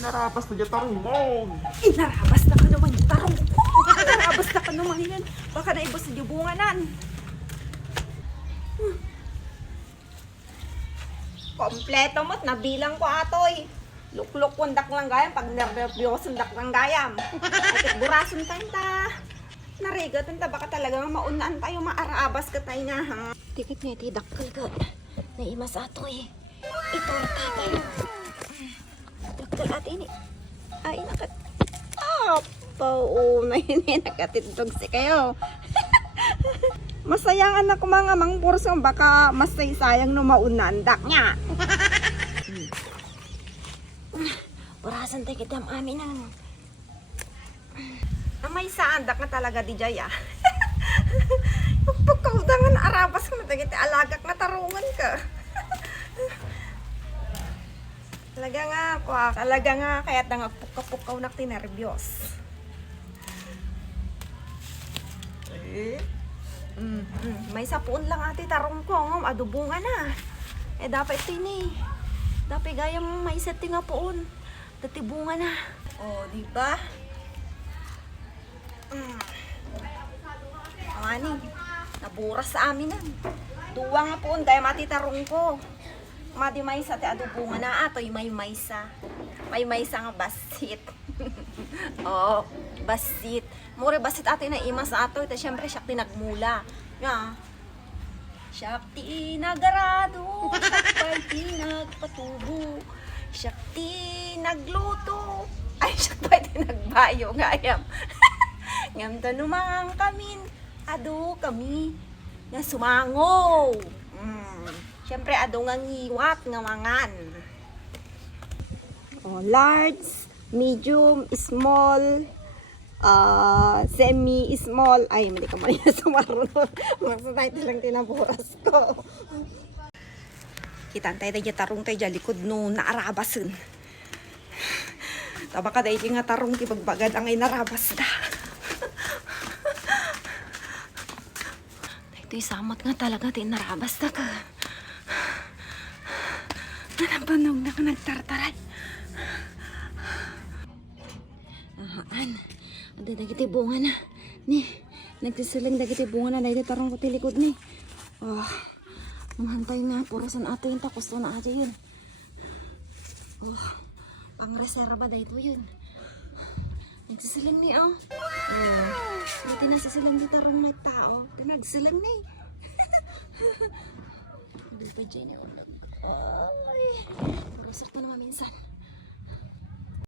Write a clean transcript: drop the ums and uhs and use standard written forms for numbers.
Narabas na dyan tarong mo. Inarabas na ka naman yung tarong ko. Inarabas na ka naman yan. Baka naibos sa dibunganan. Kompleto mo't nabilang ko atoy. Lukluk kong daklang gayam. Pag nervyosong daklang gayam. At burason tayo ta. Narigat ta. Baka talaga maunaan tayo maarabas ka tayo nga ha. Tikit nga iti dakkel ka. Naimas atoy. Ito ang tatay. Dakkel at ini. Ay nakat. Oo, na yun nakatindog si kayo. Masayang anak ko mga mang pursong baka masay sayang no maunandak niya. Burasan tayo kitam amin ang. May saandak na talaga di jaya. Pagkaudangan arabas ko na tayo alagak na tarungan ka. Talaga nga kaya nagpukaw na tinerbiyos. May sapuon lang ati tarong ko, adubungan na. Dapat ito ni. Dapat gaya mo may setting nga poon. Tatibungan na. Di ba? Ani, naburas sa amin na. Duwa nga poon, gaya mati tarong ko. Madi may sa te adubungan na atoy may maysa. May maysa nga basit. Basit. Mure basit ate na imas atoy ta syempre siya tinagmula. Nga. Siya tinagarado, siya tinagpatubo, siya tinagluto. Ay siya tinagbayo nga ayam. Ngam tanumang kamin ado kami nga sumango. Siyempre, ado nga ngiwat nga mangan. Large, medium, small, semi-small. Ay, mali ka man yan sa marunong. Masa tayo lang tinaburas ko. Kita tayo tayo tarong tayo dyan likod no naarabasin. Taba ka tayo nga tarong tibagbagad ang ay narabas na. Tayo samat nga talaga tayo narabas na ka. Nabanog na ka nagtartaray. Ada dagiti bunga na. Ni, nagsisalang dagiti bunga na. Dahil tarong ko tilikod ni. Namantay na. Purasan ate yun. Takos na ate yun. Pang-reserva dahil ito yun. Nagsisalang ni Dito nasisalang di tarong na tao. Pinagsisalang ni. Dito dyan yung ay, puro sarta naman minsan.